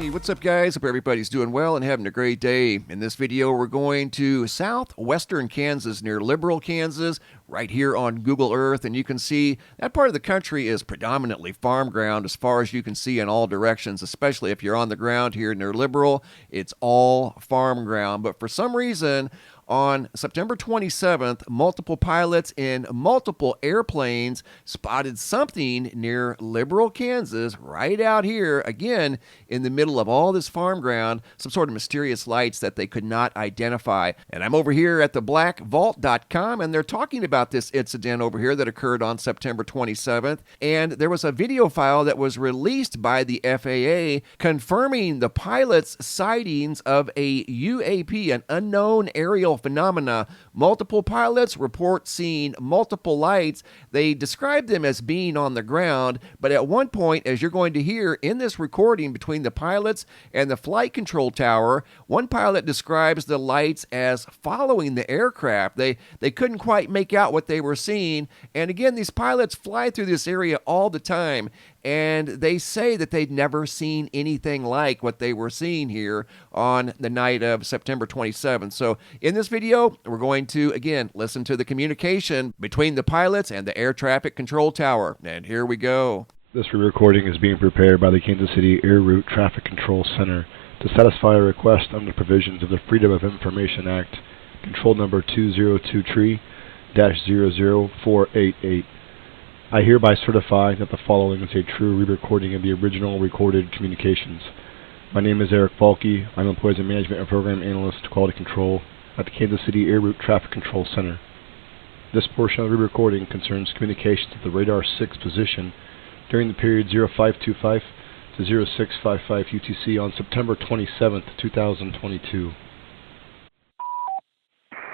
Hey, what's up guys? Hope everybody's doing well and having a great day. In this video, we're going to southwestern Kansas near Liberal, Kansas, right here on Google Earth. And you can see that part of the country is predominantly farm ground as far as you can see in all directions, especially if you're on the ground here near Liberal. It's all farm ground. But for some reason, on September 27th, multiple pilots in multiple airplanes spotted something near Liberal, Kansas, right out here, again, in the middle of all this farm ground, some sort of mysterious lights that they could not identify. And I'm over here at theblackvault.com, and they're talking about this incident over here that occurred on September 27th. And there was a video file that was released by the FAA confirming the pilot's sightings of a UAP, an unknown aerial phenomena. Multiple pilots report seeing multiple lights. They describe them as being on the ground, but at one point, as you're going to hear in this recording between the pilots and the flight control tower, one pilot describes the lights as following the aircraft. They couldn't quite make out what they were seeing. And again, these pilots fly through this area all the time, and they say that they'd never seen anything like what they were seeing here on the night of September 27th. So in this video, we're going to, again, listen to the communication between the pilots and the air traffic control tower. And here we go. This re-recording is being prepared by the Kansas City Air Route Traffic Control Center to satisfy a request under the provisions of the Freedom of Information Act, control number 202-3-00488. I hereby certify that the following is a true re-recording of the original recorded communications. My name is Eric Falke. I'm employed as a Management and Program Analyst Quality Control at the Kansas City Air Route Traffic Control Center. This portion of the re-recording concerns communications at the radar 6 position during the period 0525 to 0655 UTC on September 27th, 2022.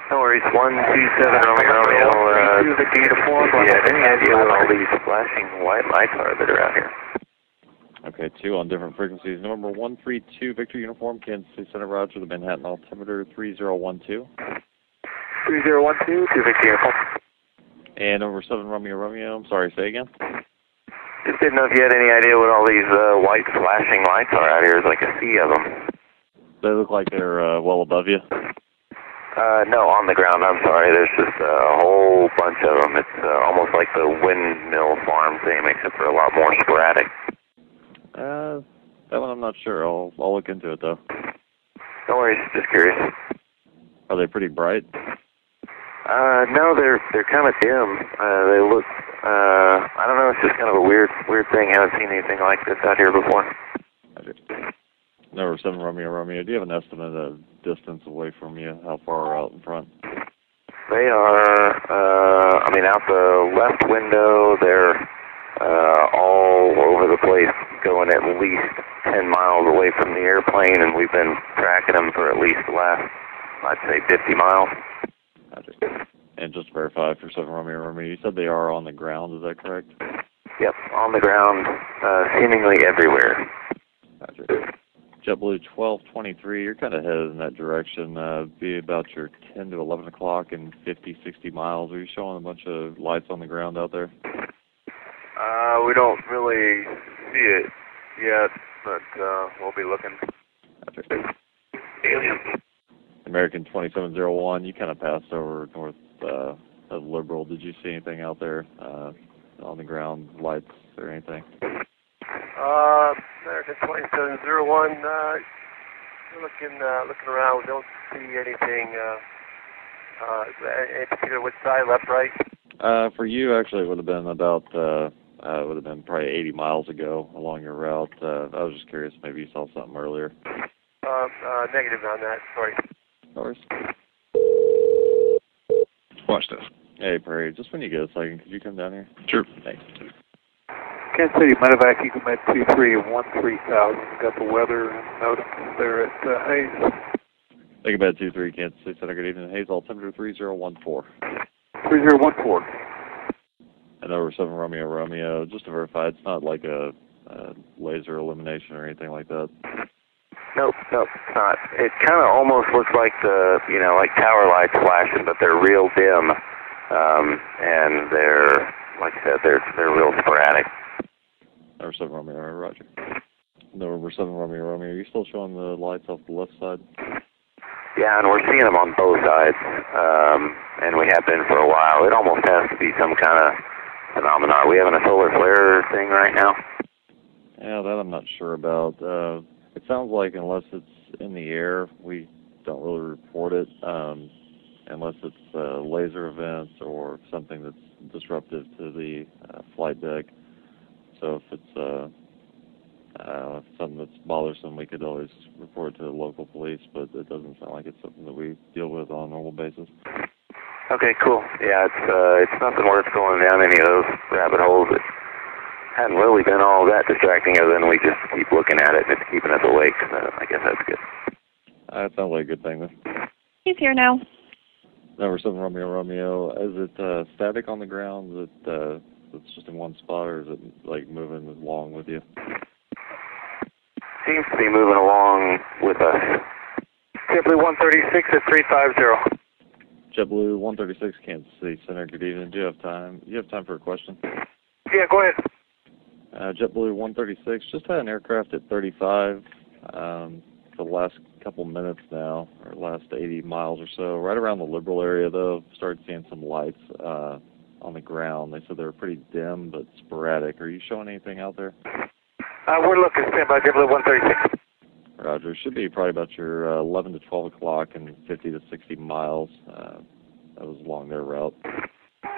No worries, 127 Romeo. Yeah, any idea what all these flashing white lights are that are out here? Okay, 2 on different frequencies. Number 132, Victor Uniform, Kansas City Center, Roger, the Manhattan altimeter 3012. 3012 to Victor Uniform. And number 7, Romeo, I'm sorry, say again? Just didn't know if you had any idea what all these white flashing lights are out here. There's like a sea of them. They look like they're well above you. No, on the ground, I'm sorry. There's just a whole bunch of them. It's almost like the windmill farm thing, except for a lot more sporadic. That one I'm not sure. I'll look into it, though. No worries, just curious. Are they pretty bright? No, they're kind of dim. They look, I don't know, it's just kind of a weird thing. I haven't seen anything like this out here before. Number 7, Romeo, do you have an estimate of distance away from you? How far out in front? They are, out the left window, they're all over the place, going at least 10 miles away from the airplane, and we've been tracking them for at least the last, I'd say, 50 miles. And just to verify for 7, Romeo, you said they are on the ground, is that correct? Yep, on the ground, seemingly everywhere. JetBlue 1223, you're kind of headed in that direction. Be about your 10 to 11 o'clock and 50, 60 miles. Are you showing a bunch of lights on the ground out there? We don't really see it yet, but we'll be looking. American 2701, you kind of passed over north of Liberal. Did you see anything out there on the ground, lights or anything? American 2701, looking around, we don't see anything, any particular which side, left, right? For you, actually, it would have been about, probably 80 miles ago along your route. I was just curious, maybe you saw something earlier. Negative on that, sorry. No worries. Watch this. Hey, Prairie, just when you get a second, could you come down here? Sure. Thanks. Kansas City Medevac Ecomed 2313,000. Got the weather notice there at Hayes. Ecomed 23, Kansas City Center. Good evening. Hayes, altimeter 3014. 3014. And over 7 Romeo. Just to verify, it's not like a laser elimination or anything like that. Nope, it's not. It kind of almost looks like like tower lights flashing, but they're real dim, and they're, like I said, they're real sporadic. Number 7 Romeo, Roger. November 7 Romeo Romeo, are you still showing the lights off the left side? Yeah, and we're seeing them on both sides, and we have been for a while. It almost has to be some kind of phenomenon. Are we having a solar flare thing right now? Yeah, that I'm not sure about. It sounds like unless it's in the air, we don't really report it, unless it's laser events or something that's disruptive to the flight deck. So if it's something that's bothersome, we could always report it to the local police, but it doesn't sound like it's something that we deal with on a normal basis. Okay, cool. Yeah, it's nothing worth going down any of those rabbit holes. It hadn't really been all that distracting other than we just keep looking at it and it's keeping us awake. So I guess that's good. That sounds like a good thing, then. He's here now. Number 7 Romeo Romeo, is it static on the ground? Is it it's just in one spot, or is it like moving along with you? Seems to be moving along with us. JetBlue 136 at 350. JetBlue 136, Kansas City Center. Good evening. Do you have time? You have time for a question? Yeah, go ahead. JetBlue 136 just had an aircraft at 35 for the last couple minutes now, or last 80 miles or so. Right around the Liberal area, though, started seeing some lights on the ground. They said they were pretty dim but sporadic. Are you showing anything out there? We're looking. Stand by, JetBlue 136. Roger. Should be probably about your 11 to 12 o'clock and 50 to 60 miles. That was along their route.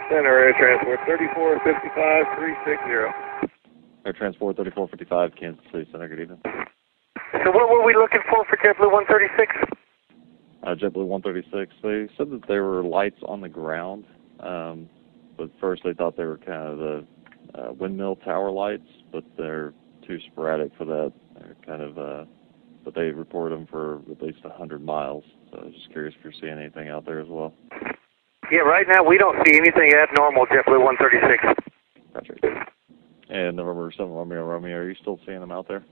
Center Air Transport 3455 360. Air Transport 3455, Kansas City Center. Good evening. So what were we looking for JetBlue 136? JetBlue 136, they said that there were lights on the ground, but first they thought they were kind of the windmill tower lights, but they're too sporadic for that. They're kind of, but they reported them for at least 100 miles, so I was just curious if you're seeing anything out there as well. Yeah, right now we don't see anything abnormal, JetBlue 136. Gotcha. And November 7 Romeo Romeo, are you still seeing them out there?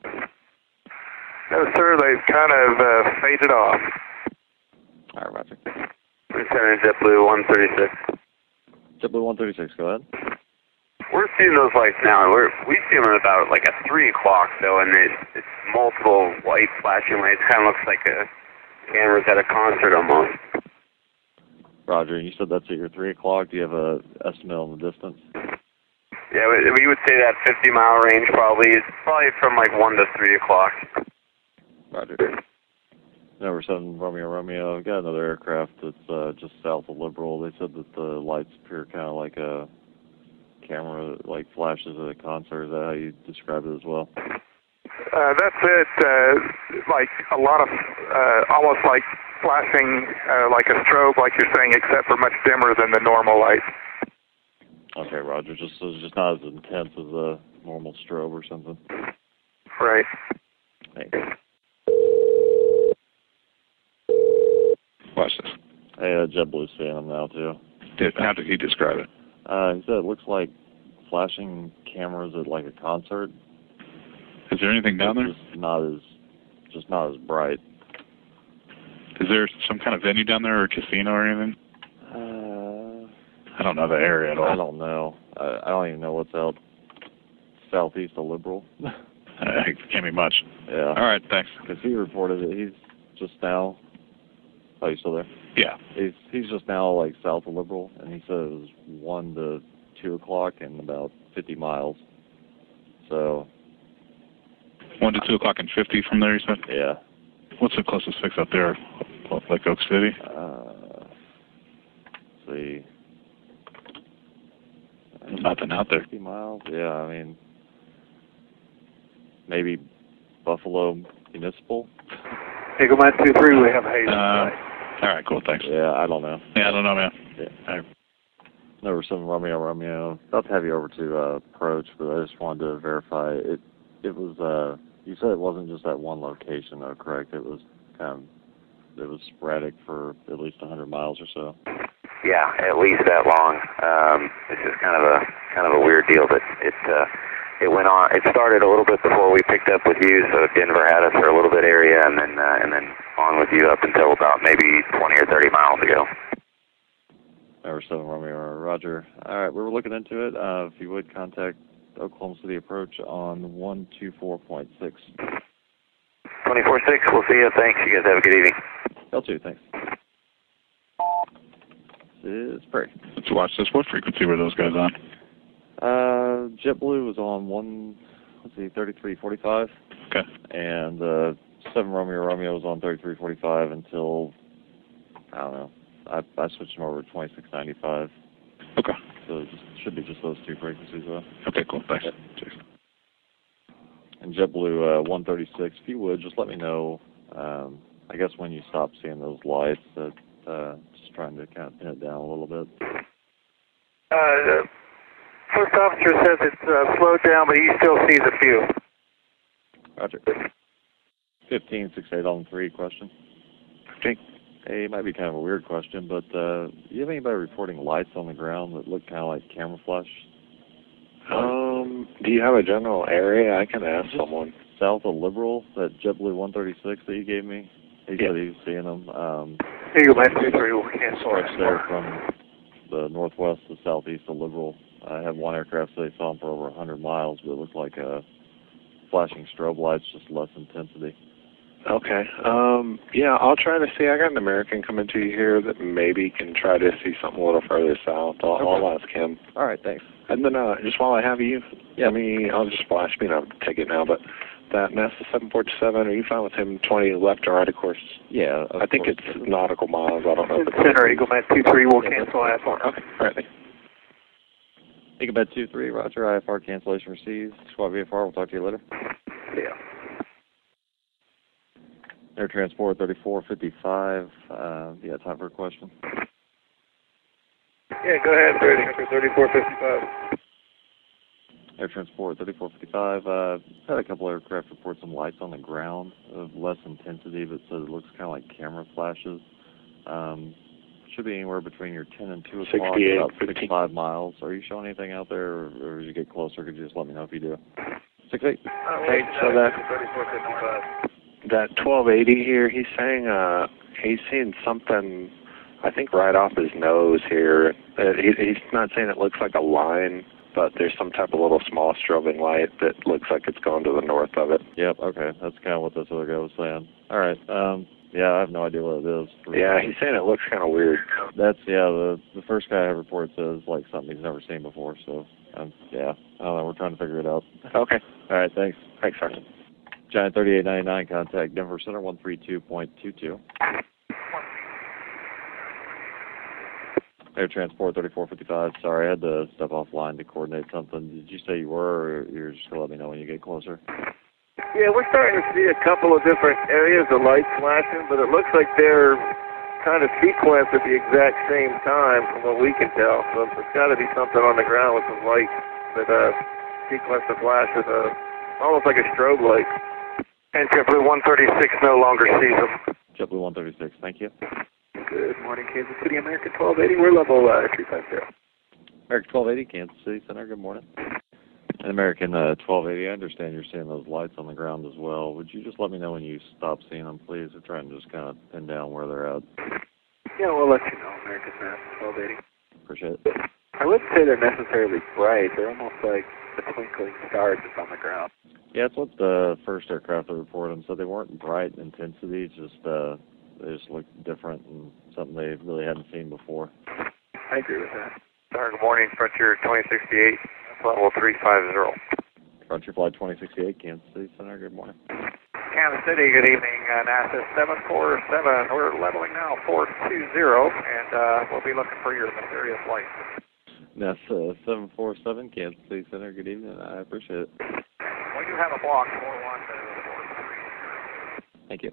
No, sir, they've kind of faded off. All right, Roger. Center JetBlue 136. JetBlue 136, go ahead. We're seeing those lights now, and we see them at about like at 3 o'clock, though, and it's multiple white flashing lights. Kind of looks like a cameras at a concert almost. Roger, you said that's at your 3 o'clock. Do you have a estimate on the distance? Yeah, we would say that 50-mile range probably. It's probably from like 1 to 3 o'clock. Roger. Number 7 Romeo Romeo, got another aircraft that's just south of Liberal. They said that the lights appear kind of like a camera, like flashes at a concert. Is that how you describe it as well? That's it. Like a lot of, almost like flashing, like a strobe, like you're saying, except for much dimmer than the normal light. Okay, Roger. Just not as intense as a normal strobe or something. Right. Thanks. Watch this. Hey, JetBlue's seeing them now too. How did he describe it? He said it looks like flashing cameras at like a concert. Is there anything down there? Just not as bright. Is there some kind of venue down there or a casino or anything? I don't know the area at all. I don't know. I don't even know what's out southeast of Liberal. It can't be much. Yeah. All right, thanks. Because he reported it. He's just now. Oh, you still there? Yeah. He's just now like south of Liberal, and he said it was 1 to 2 o'clock and about 50 miles. So. 1 to 2 o'clock and 50 from there, you said? Yeah. What's the closest fix up there? Like Oak City? Let's see. Nothing out there. 50 miles? Yeah, I mean, maybe Buffalo Municipal. Eagle 923, we have haze. All right, cool, thanks. Yeah, I don't know. Yeah, I don't know, man. Yeah. All right. Number 7 Romeo Romeo. About to have you over to approach, but I just wanted to verify it. It was you said it wasn't just at one location, though, correct? It was it was sporadic for at least 100 miles or so. Yeah, at least that long. It's just kind of a weird deal, but it went on. It started a little bit before we picked up with you, so Denver had us for a little bit area, and then on with you up until about maybe 20 or 30 miles ago. Number 7 Romeo Roger. All right, we were looking into it. If you would contact Oklahoma City Approach on 124.6. 24-6, we'll see you. Thanks. You guys have a good evening. L2, thanks. This is Prairie. Let's watch this. What frequency were those guys on? JetBlue was on 3345. Okay. And 7 Romeo was on 3345 until, I don't know, I switched them over to 2695. Okay. So it should be just those 2 frequencies though. Okay, cool. Thanks. Okay. Cheers. And JetBlue 136, if you would, just let me know, I guess when you stop seeing those lights, that just trying to kind of pin it down a little bit. First officer says it's slowed down, but he still sees a few. Roger. 1568 on 3 question. Jake. Hey, it might be kind of a weird question, but do you have anybody reporting lights on the ground that look kind of like camouflage? Do you have a general area? I can ask someone. South of Liberal, that JetBlue 136 that you gave me. He said he was seeing them. Here you go, man. 23, we'll cancel. Right there from the northwest to southeast of Liberal. I have one aircraft that they saw them for over 100 miles, but it looked like flashing strobe lights, just less intensity. Okay. Yeah, I'll try to see. I got an American coming to you here that maybe can try to see something a little further south. I'll ask him. All right, thanks. And then just while I have you, yeah. I'll just flash me and I'll take it now, but that NASA 747, are you fine with him 20 left or right of course? Yeah, I think it's nautical miles. I don't know if it's... Center, Eagle Met 23, we'll cancel IFR. Okay, all right. Eagle Met 23, roger, IFR cancellation received. Squad VFR, we'll talk to you later. Yeah. Air Transport 3455, yeah, time for a question. Yeah, go ahead, 3455. Air Transport 3455, had a couple aircraft report some lights on the ground of less intensity, but says it looks kind of like camera flashes. Should be anywhere between your 10 and 2 o'clock, about 65 miles. Are you showing anything out there, or as you get closer, could you just let me know if you do? 68. Hey, so that 1280 here, he's saying he's seeing something, I think, right off his nose here. He's not saying it looks like a line, but there's some type of little small strobing light that looks like it's going to the north of it. Yep, okay. That's kind of what this other guy was saying. All right. Yeah, I have no idea what it is. Yeah, he's saying it looks kind of weird. That's, the first guy I reported says like something he's never seen before, so, yeah, I don't know, we're trying to figure it out. Okay. All right, thanks. Thanks, Sergeant. Giant 3899, contact Denver Center 132.22. Air Transport 3455, sorry, I had to step offline to coordinate something. Did you say you were, or you're just going to let me know when you get closer? Yeah, we're starting to see a couple of different areas of lights flashing, but it looks like they're kind of sequenced at the exact same time from what we can tell. So it's got to be something on the ground with some lights that sequence the flashes, almost like a strobe light. And JetBlue 136 no longer sees them. JetBlue 136, thank you. Good morning, Kansas City, American 1280. We're level 350. American 1280, Kansas City Center, good morning. And American 1280, I understand you're seeing those lights on the ground as well. Would you just let me know when you stop seeing them, please? We're trying to just kind of pin down where they're at. Yeah, we'll let you know, American 1280. Appreciate it. I wouldn't say they're necessarily bright. They're almost like the twinkling stars that's on the ground. Yeah, it's what the first aircraft that reported them said. They weren't bright intensity, just they just looked different and something they really hadn't seen before. I agree with that. Good morning, Frontier 2068, level 350. Frontier Flight 2068, Kansas City Center, good morning. Kansas City, good evening, NASA 747. We're leveling now 420, and we'll be looking for your mysterious light. NASA 747, Kansas City Center, good evening. I appreciate it. We do have a block, 41 to 430. Thank you.